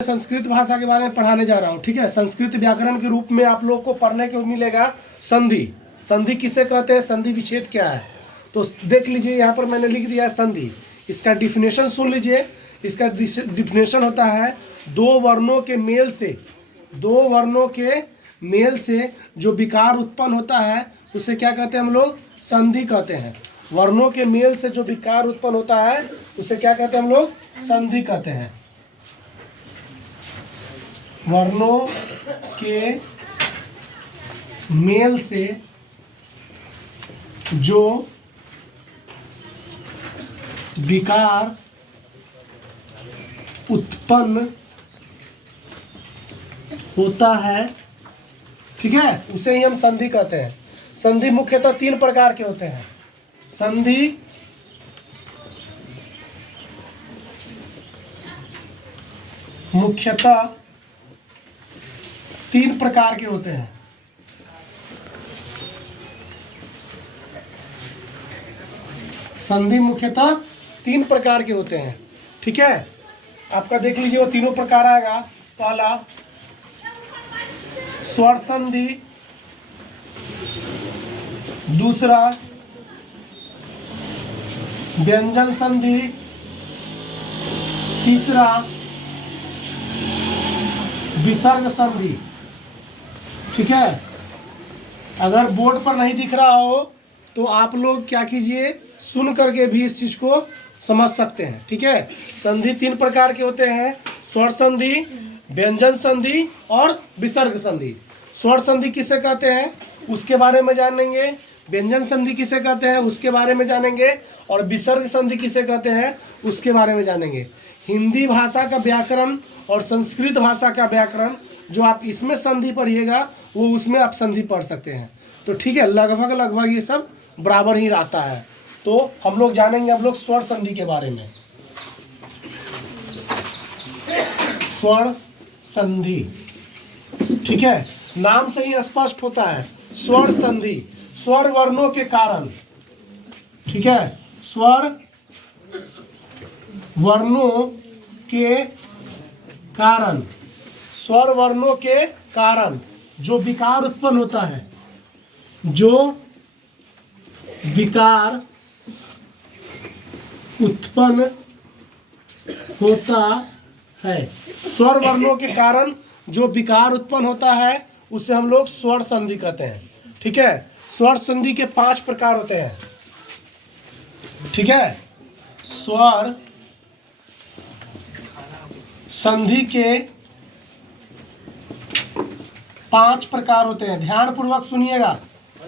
संस्कृत भाषा के बारे में पढ़ाने जा रहा हूँ। ठीक है, संस्कृत व्याकरण के रूप में आप लोग को पढ़ने को मिलेगा संधि। संधि किसे कहते हैं, संधि विच्छेद क्या है, तो देख लीजिए यहाँ पर मैंने लिख दिया है संधि। इसका डिफिनेशन सुन लीजिए। इसका डिफिनेशन होता है दो वर्णों के मेल से जो विकार उत्पन्न होता है उसे क्या कहते हैं हम लोग, संधि कहते हैं। वर्णों के मेल से जो विकार उत्पन्न होता है उसे क्या कहते हैं हम लोग, संधि कहते हैं। वर्णों के मेल से जो विकार उत्पन्न होता है, ठीक है, उसे ही हम संधि कहते हैं। संधि मुख्यतः तीन प्रकार के होते हैं। संधि मुख्यतः तीन प्रकार के होते हैं। संधि मुख्यतः तीन प्रकार के होते हैं। ठीक है, आपका देख लीजिए वो तीनों प्रकार आएगा। पहला स्वर संधि, दूसरा व्यंजन संधि, तीसरा विसर्ग संधि। ठीक है, अगर बोर्ड पर नहीं दिख रहा हो तो आप लोग क्या कीजिए, सुन करके भी इस चीज को समझ सकते हैं। ठीक है, संधि तीन प्रकार के होते हैं, स्वर संधि, व्यंजन संधि और विसर्ग संधि। स्वर संधि किसे कहते हैं उसके बारे में जानेंगे, व्यंजन संधि किसे कहते हैं उसके बारे में जानेंगे, और विसर्ग संधि किसे कहते हैं उसके बारे में जानेंगे। हिंदी भाषा का व्याकरण और संस्कृत भाषा का व्याकरण जो आप इसमें संधि पढ़िएगा वो उसमें आप संधि पढ़ सकते हैं। तो ठीक है, लगभग ये सब बराबर ही रहता है। तो हम लोग जानेंगे अब लोग स्वर संधि के बारे में। स्वर संधि, ठीक है, नाम से ही स्पष्ट होता है। स्वर संधि, स्वर वर्णों के कारण, ठीक है, स्वर वर्णों के कारण, स्वर वर्णों के कारण जो विकार उत्पन्न होता है, जो विकार उत्पन्न होता है, स्वर वर्णों के कारण जो विकार उत्पन्न होता है उसे हम लोग स्वर संधि कहते हैं। ठीक है, स्वर संधि के 5 प्रकार होते हैं। ठीक है, स्वर संधि के 5 प्रकार होते हैं। ध्यान पूर्वक सुनिएगा,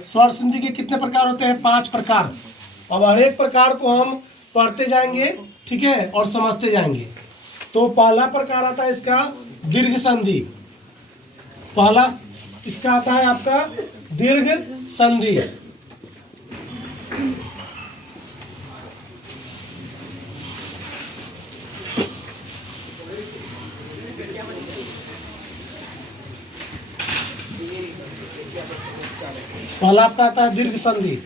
स्वर संधि के कितने प्रकार होते हैं, 5 प्रकार। अब हर एक प्रकार को हम पढ़ते जाएंगे, ठीक है, और समझते जाएंगे। तो पहला प्रकार आता है इसका दीर्घ संधि। पहला इसका आता है आपका दीर्घ संधि। पहला आपका आता है दीर्घ संधि।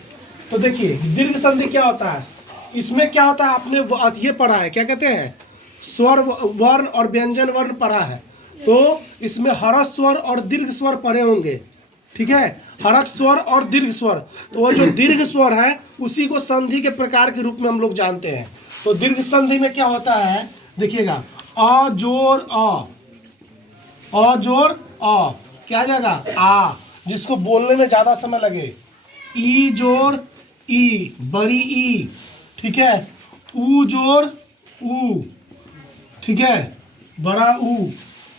तो देखिए दीर्घ संधि क्या होता है, इसमें क्या होता है, आपने ये पढ़ा है, क्या कहते हैं, स्वर वर्ण और व्यंजन वर्ण पढ़ा है। तो इसमें हरस स्वर और दीर्घ स्वर पढ़े होंगे। ठीक है, हरक स्वर और दीर्घ स्वर, तो वो जो दीर्घ स्वर है उसी को संधि के प्रकार के रूप में हम लोग जानते हैं। तो दीर्घ संधि में क्या होता है, देखिएगा, अ जोड़ अ, अ जोड़ अ, क्या आ जाएगा, आ, जिसको बोलने में ज्यादा समय लगे। ई जोड़ ई, बड़ी ई, ठीक है, ऊ जोड़ ऊ, ठीक है, बड़ा ऊ।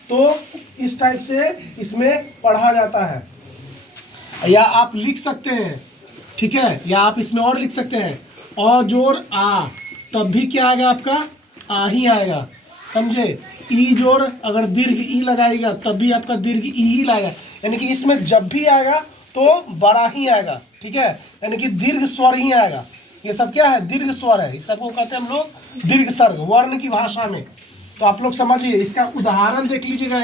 तो इस टाइप से इसमें पढ़ा जाता है। या आप लिख सकते हैं, ठीक है, या आप इसमें और लिख सकते हैं, अ जोड़ आ, तब भी क्या आएगा आपका, आ ही आएगा, समझे। ई जोड़ अगर दीर्घ ई लगाएगा तब भी आपका दीर्घ ई ही लाएगा, यानी कि इसमें जब भी आएगा तो बड़ा ही आएगा। ठीक है, यानी कि दीर्घ स्वर ही आएगा। ये सब क्या है, दीर्घ स्वर है, इस सबको कहते हैं हम लोग दीर्घ सर्ग वर्ण की भाषा में। तो आप लोग समझिए, इसका उदाहरण देख लीजिएगा।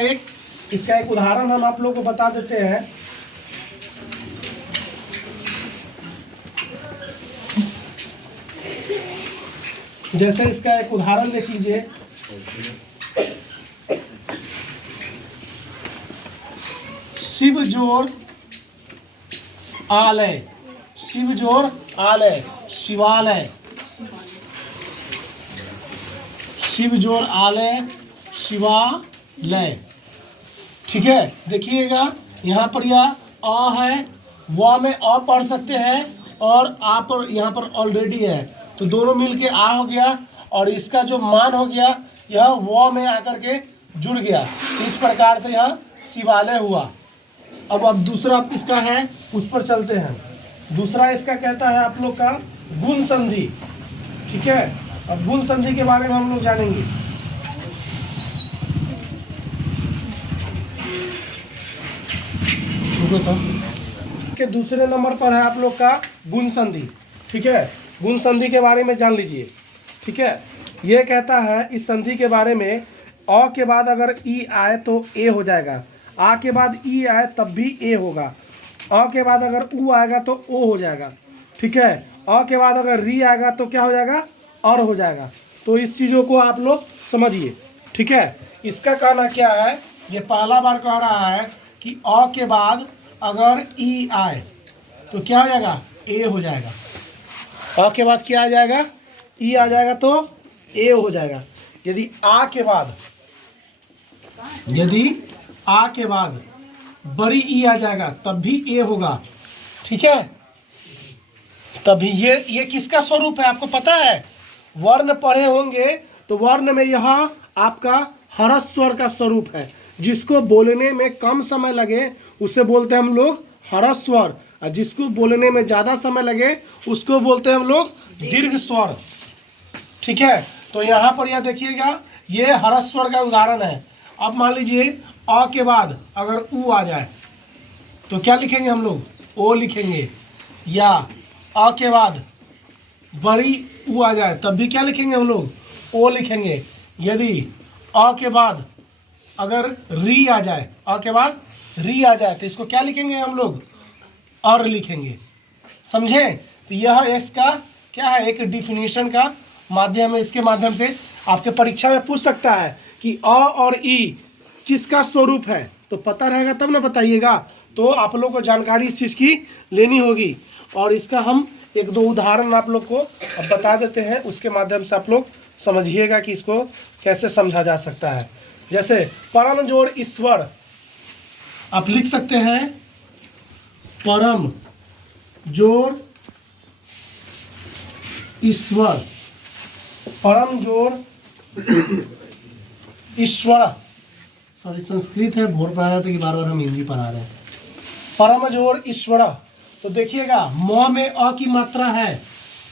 इसका एक उदाहरण हम आप लोग को बता देते हैं। जैसे इसका एक उदाहरण देख लीजिए। शिव जोड़ आलय, शिव जोड़ आलय, शिवालय, शिव जोड़ आलय, शिवालय। ठीक है, देखिएगा यहाँ पर यह अ है, व में अ पढ़ सकते हैं और आ पर यहाँ पर ऑलरेडी है, तो दोनों मिलके आ हो गया और इसका जो मान हो गया यह व में आकर के जुड़ गया, तो इस प्रकार से यह शिवालय हुआ। अब दूसरा इसका है, उस पर चलते हैं। दूसरा इसका कहता है आप लोग का गुण संधि। ठीक है, अब गुण संधि के बारे में हम लोग जानेंगे। के दूसरे नंबर पर है आप लोग का गुण संधि। ठीक है, गुण संधि के बारे में जान लीजिए। ठीक है, ये कहता है इस संधि के बारे में, अ के बाद अगर ई आए तो ए हो जाएगा, आ के बाद ई आए तब भी ए होगा, अ के बाद अगर उ आएगा तो ओ हो जाएगा। ठीक है, अ के बाद अगर री आएगा तो क्या हो जाएगा, और हो जाएगा। तो इस चीज़ों को आप लोग समझिए। ठीक है, इसका कहना क्या है, ये पहला बार कह रहा है कि अ के बाद अगर ई आए तो क्या हो जाएगा, ए हो जाएगा। अ के बाद क्या आ जाएगा, ई आ जाएगा तो ए हो जाएगा। यदि आ के बाद बड़ी ई आ जाएगा तब भी ए होगा। ठीक है, तभी ये किसका स्वरूप है आपको पता है, वर्ण पढ़े होंगे तो वर्ण में यह आपका हरस स्वर का स्वरूप है। जिसको बोलने में कम समय लगे उसे बोलते हैं हम लोग हरस स्वर, और जिसको बोलने में ज़्यादा समय लगे उसको बोलते हैं हम लोग दीर्घ स्वर। ठीक है, तो यहाँ पर यह देखिएगा, ये हरस स्वर का उदाहरण है। अब मान लीजिए अ के बाद अगर उ आ जाए तो क्या लिखेंगे हम लोग, ओ लिखेंगे, या अ के बाद बड़ी उ आ जाए तब भी क्या लिखेंगे हम लोग, ओ लिखेंगे। यदि अ के बाद अगर री आ जाए, अ के बाद री आ जाए तो इसको क्या लिखेंगे हम लोग, और लिखेंगे। समझे, तो यह इसका क्या है, एक डिफिनीशन का माध्यम है। इसके माध्यम से आपके परीक्षा में पूछ सकता है कि अ और ई किसका स्वरूप है, तो पता रहेगा तब ना बताइएगा। तो आप लोग को जानकारी इस चीज़ की लेनी होगी, और इसका हम एक दो उदाहरण आप लोग को अब बता देते हैं, उसके माध्यम से आप लोग समझिएगा कि इसको कैसे समझा जा सकता है। जैसे परम जोड़ ईश्वर, आप लिख सकते हैं परम जोड़ ईश्वर, परम जोड़ ईश्वर, सॉरी संस्कृत है, भोर पढ़ा रहे थे कि बार बार हम हिंदी पढ़ा रहे हैं। परम जोड़ ईश्वर, तो देखिएगा म में अ की मात्रा है,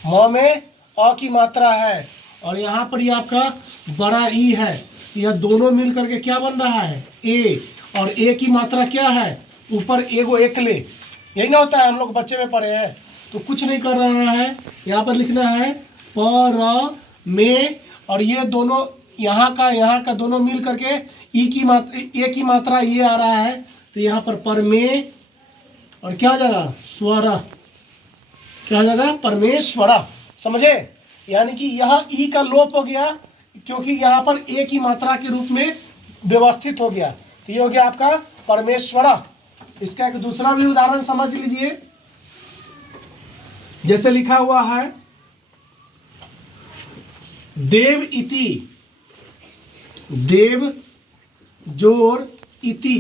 म में अ की मात्रा है, और यहाँ पर ये आपका बड़ा ई है, यह दोनों मिल करके क्या बन रहा है, ए, और ए की मात्रा क्या है, ऊपर एगो एकले, यही ना होता है, हम लोग बच्चे में पढ़े हैं। तो कुछ नहीं कर रहा है, यहाँ पर लिखना है पर में, और ये दोनों यहाँ का दोनों मिल करके ई की मात्रा, ए की मात्रा ये आ रहा है, तो यहाँ पर में और क्या हो जाएगा, स्वर, क्या हो जाएगा, परमेश्वर। समझे, यानी कि यह ई का लोप हो गया क्योंकि यहाँ पर ए की मात्रा के रूप में व्यवस्थित हो गया, तो ये हो गया आपका परमेश्वर। इसका एक दूसरा भी उदाहरण समझ लीजिए, जैसे लिखा हुआ है देव इति, देव जोड़ इति,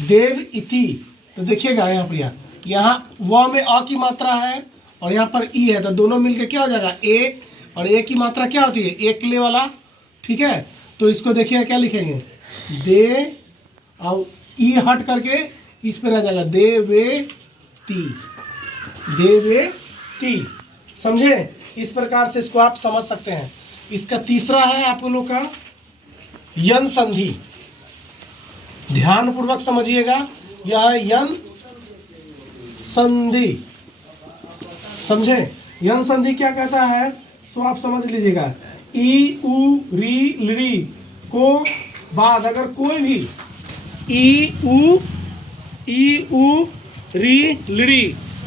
देव इति, तो देखिएगा यहाँ पर यहाँ व में अ की मात्रा है और यहाँ पर ई है, तो दोनों मिलके क्या हो जाएगा, ए, और ए की मात्रा क्या होती है, एकले वाला। ठीक है, तो इसको देखिएगा क्या लिखेंगे, दे, और ई हट करके इस पर आ जाएगा देवेति, देवेति। समझे, इस प्रकार से इसको आप समझ सकते हैं। इसका तीसरा है आप लोग का यन संधि, ध्यान पूर्वक समझिएगा, यह है यन संधि। समझे, यन संधि क्या कहता है, सो आप समझ लीजिएगा, ई उ री ली को बाद अगर कोई भी ई उ री ली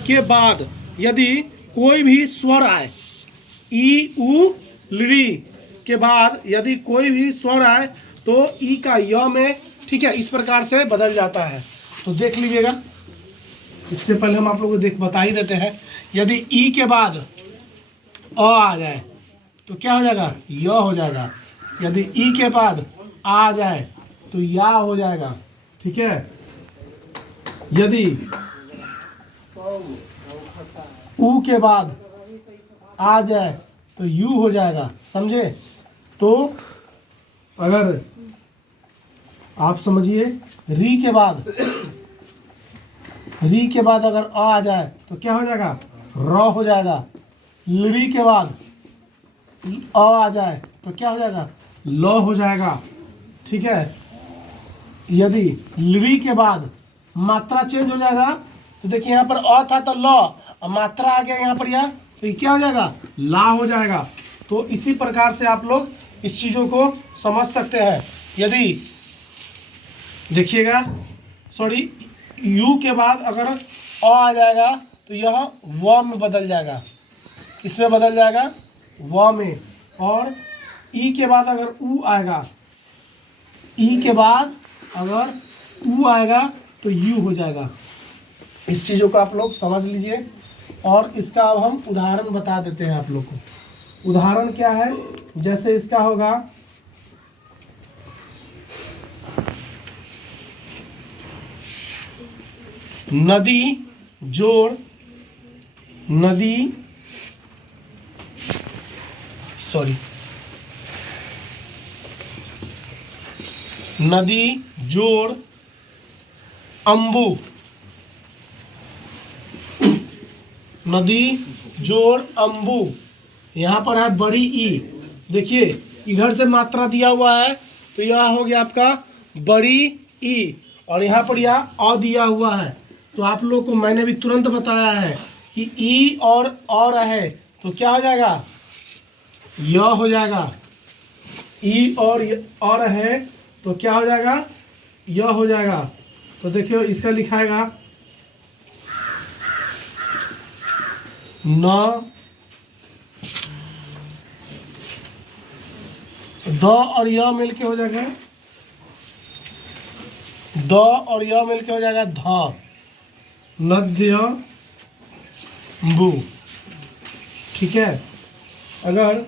के बाद यदि कोई भी स्वर आए, ई उ ली के बाद यदि कोई भी स्वर आए तो ई का य में, ठीक है, इस प्रकार से बदल जाता है। तो देख लीजिएगा, इससे पहले हम आप लोगों को बता ही देते हैं। यदि ई के बाद अ आ जाए तो क्या हो जाएगा, य हो जाएगा। यदि ई के बाद आ जाए तो या हो जाएगा, ठीक है। यदि ऊ के बाद आ जाए तो यू हो जाएगा, समझे। तो अगर आप समझिए री के बाद अगर आ जाए तो क्या हो जाएगा, र हो जाएगा। ली के बाद आ जाए तो क्या हो जाएगा, ल हो जाएगा, ठीक है। यदि ली के बाद मात्रा चेंज हो जाएगा तो देखिए यहाँ पर अ था तो ल, और मात्रा आ गया यहाँ पर या, तो ये क्या हो जाएगा, ला हो जाएगा। तो इसी प्रकार से आप लोग इस चीज़ों को समझ सकते हैं। यदि देखिएगा, सॉरी, यू के बाद अगर अ आ जाएगा तो यह व में बदल जाएगा। किस में बदल जाएगा, व में। और ई के बाद अगर ऊ आएगा, ई के बाद अगर ऊ आएगा तो यू हो जाएगा। इस चीज़ों को आप लोग समझ लीजिए। और इसका अब हम उदाहरण बता देते हैं आप लोग को। उदाहरण क्या है, जैसे इसका होगा नदी जोड़ नदी, सॉरी, नदी जोड़ अंबु, नदी जोड़ अंबु। यहाँ पर है बड़ी ई, देखिए इधर से मात्रा दिया हुआ है तो यह हो गया आपका बड़ी ई, और यहाँ पर यह अ दिया हुआ है। तो आप लोग को मैंने भी तुरंत बताया है कि ई और है तो क्या हो जाएगा, य हो जाएगा। ई और है तो क्या हो जाएगा, य हो जाएगा। तो देखियो इसका लिखाएगा न, द और य मिलके हो जाएगा, द और य मिलके हो जाएगा ध, नद्य बु, ठीक है। अगर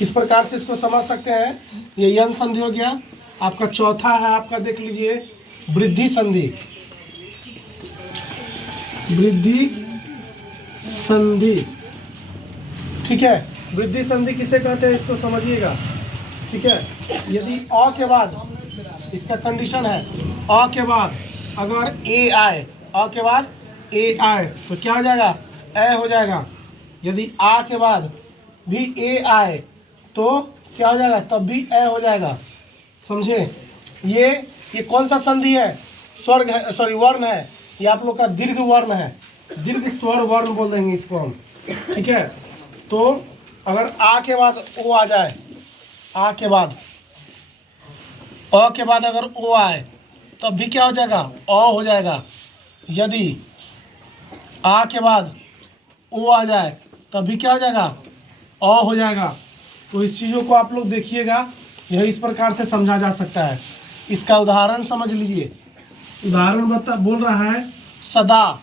इस प्रकार से इसको समझ सकते हैं, ये यन संधि हो गया। आपका चौथा है, आपका देख लीजिए वृद्धि संधि। वृद्धि संधि, ठीक है। वृद्धि संधि किसे कहते हैं, इसको समझिएगा, ठीक है। यदि अ के बाद, इसका कंडीशन है, अ के बाद अगर ए आए, अ के बाद ए आए तो क्या हो जाएगा, ए हो जाएगा। यदि आ के बाद भी ए आए तो क्या हो जाएगा, तब भी ए हो जाएगा, समझे। ये कौन सा संधि है, स्वर्ग है, सॉरी वर्ण है। ये आप लोग का दीर्घ वर्ण है, दीर्घ स्वर वर्ण बोल देंगे इसको हम, ठीक है। तो अगर आ के बाद ओ आ जाए, आ के बाद अ के बाद अगर ओ आए तब भी क्या हो जाएगा, अ हो जाएगा। यदि आ के बाद ओ आ जाए तब भी क्या हो जाएगा, अ हो जाएगा। तो इस चीज़ों को आप लोग देखिएगा, यह इस प्रकार से समझा जा सकता है। इसका उदाहरण समझ लीजिए। उदाहरण बोल रहा है सदा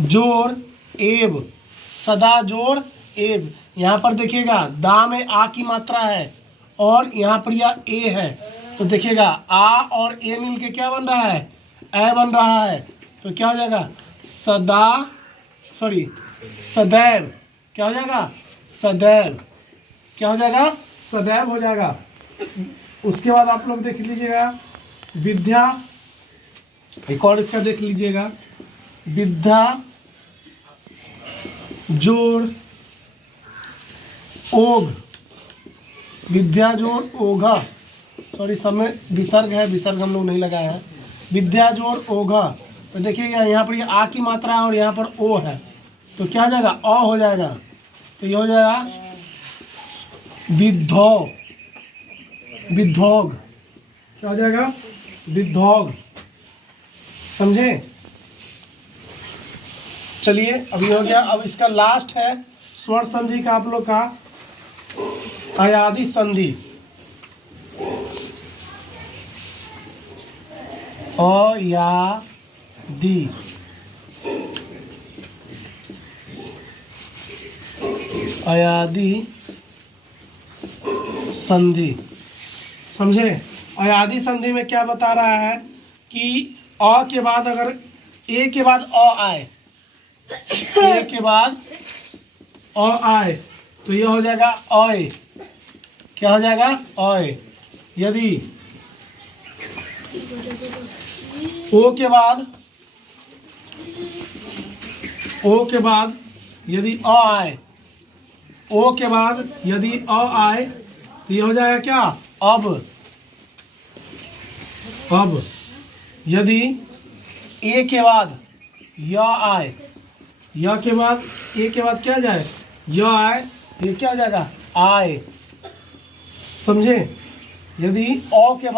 जोड़ एब, सदा जोड़ एब। यहाँ पर देखिएगा दा में आ की मात्रा है और यहाँ पर यह ए है, तो देखिएगा आ और ए मिल के क्या बन रहा है, ए बन रहा है। तो क्या हो जाएगा, सदा, सॉरी सदैव, क्या हो जाएगा, सदैव, क्या हो जाएगा, सदैव हो जाएगा। उसके बाद आप लोग देख लीजिएगा विद्या, एक और इसका देख लीजिएगा, विद्या जोड़ ओघ, विद्या जोड़ ओघा, सॉरी सब में विसर्ग है, विसर्ग हम लोग नहीं लगाए हैं। विद्या जोड़ ओघा, तो देखिएगा यहाँ पर ये आ की मात्रा है और यहाँ पर ओ है, तो क्या हो जाएगा, अ हो जाएगा। तो ये हो जाएगा विद्धौ, विद्धौघ, क्या हो जाएगा, विद्धौघ, समझे। चलिए अभी हो गया। अब इसका लास्ट है स्वर संधि का आप लोग का अयादि संधि। अयादि, अयादि संधि। समझे? अयादि संधि में क्या बता रहा है कि अ के बाद अगर ए के बाद अ आए, ए के बाद अ आए तो ये हो जाएगा अय। क्या हो जाएगा? अय। यदि ओ के बाद यदि अ आए, ओ के बाद यदि अ आए तो ये हो जाएगा क्या? अब यदि ए के बाद य आए, य के बाद ए के बाद क्या जाए? य आए, ये क्या हो जाएगा? आए। समझे? यदि अ के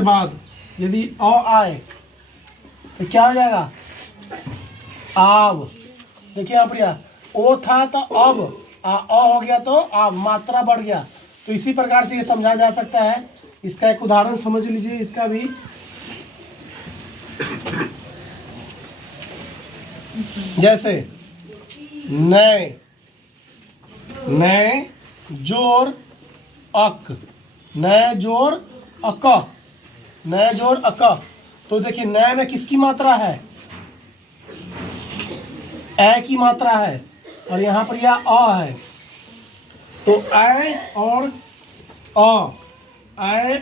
बाद यदि अ आए तो क्या हो जाएगा? आव। देखिए यहाँ प्रिया, ओ था तो अब अ हो गया तो आव, मात्रा बढ़ गया। तो इसी प्रकार से ये समझा जा सकता है। इसका एक उदाहरण समझ लीजिए। इसका भी जैसे नए, नए जोर अक, नए जोर अक, नए जोर अक। तो देखिए नए में किसकी मात्रा है? ए की मात्रा है, और यहाँ पर यह अ है। तो ए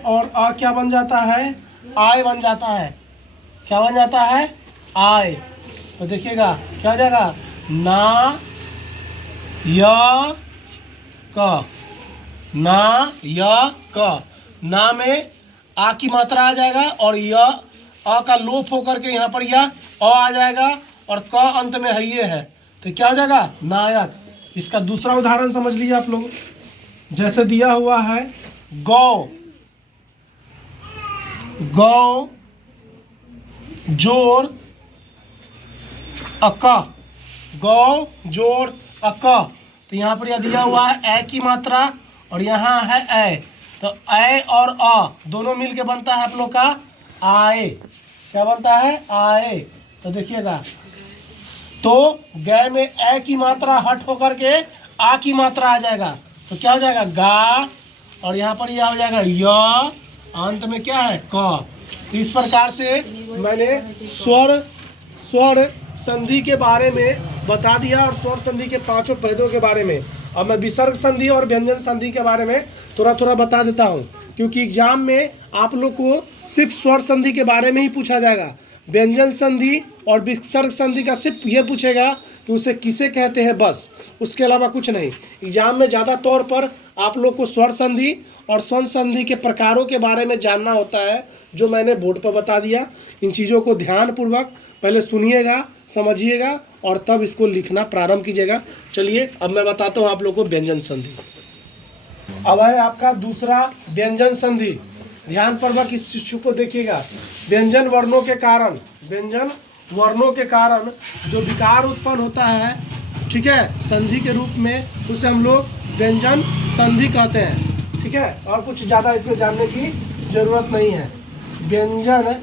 और अ क्या बन जाता है? आय बन जाता है। क्या बन जाता है? आय। तो देखिएगा क्या हो जाएगा? ना य क, ना य क। ना में आ की मात्रा आ जाएगा और य अ का लोप होकर के यहाँ पर यह अ आ जाएगा और क अंत में है ये है। तो क्या हो जाएगा? नायक। इसका दूसरा उदाहरण समझ लीजिए आप लोग। जैसे दिया हुआ है गौ, गौ जोड़ अक, गौ जोड़ अक। तो यहाँ पर यह दिया हुआ है ए की मात्रा और यहाँ है ए। तो ए और अ दोनों मिलके बनता है आप लोग का आए। क्या बनता है? आए। तो देखिएगा, तो गै में ए की मात्रा हट होकर के आ की मात्रा आ जाएगा। तो क्या हो जाएगा? गा। और यहाँ पर यह हो जाएगा य, अंत में क्या है? क। तो इस प्रकार से मैंने स्वर संधि के बारे में बता दिया और स्वर संधि के पांचों भेदों के बारे में। अब मैं विसर्ग संधि और व्यंजन संधि के बारे में थोड़ा थोड़ा बता देता हूँ, क्योंकि एग्जाम में आप लोग को सिर्फ स्वर संधि के बारे में ही पूछा जाएगा। व्यंजन संधि और विसर्ग संधि का सिर्फ ये पूछेगा कि उसे किसे कहते हैं, बस। उसके अलावा कुछ नहीं। एग्जाम में ज़्यादा तौर पर आप लोग को स्वर संधि और स्वर्ण संधि के प्रकारों के बारे में जानना होता है, जो मैंने बोर्ड पर बता दिया। इन चीज़ों को ध्यानपूर्वक पहले सुनिएगा, समझिएगा और तब इसको लिखना प्रारंभ कीजिएगा। चलिए अब मैं बताता हूँ आप लोग को व्यंजन संधि। अब है आपका दूसरा व्यंजन संधि। ध्यानपूर्वक इस चीज को देखिएगा। व्यंजन वर्णों के कारण, व्यंजन वर्णों के कारण जो विकार उत्पन्न होता है, ठीक है, संधि के रूप में, उसे हम लोग व्यंजन संधि कहते हैं। ठीक है, और कुछ ज़्यादा इसमें जानने की जरूरत नहीं है। व्यंजन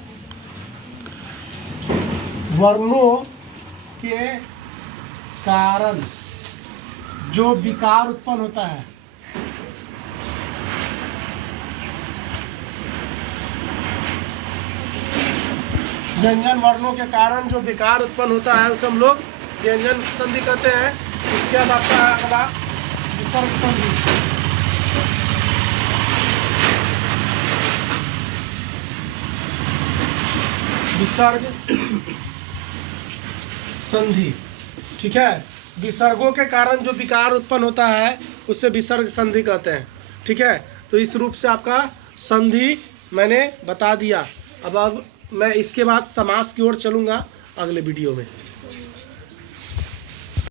वर्णों के कारण जो विकार उत्पन्न होता है, व्यंजन वर्णों के कारण जो विकार उत्पन्न होता है उसे हम लोग व्यंजन संधि कहते हैं। इसके बाद आपका अगला विसर्ग संधि। विसर्ग संधि, ठीक है, विसर्गों के कारण जो विकार उत्पन्न होता है उससे विसर्ग संधि कहते हैं। ठीक है, तो इस रूप से आपका संधि मैंने बता दिया। अब मैं इसके बाद समास की ओर चलूँगा अगले वीडियो में।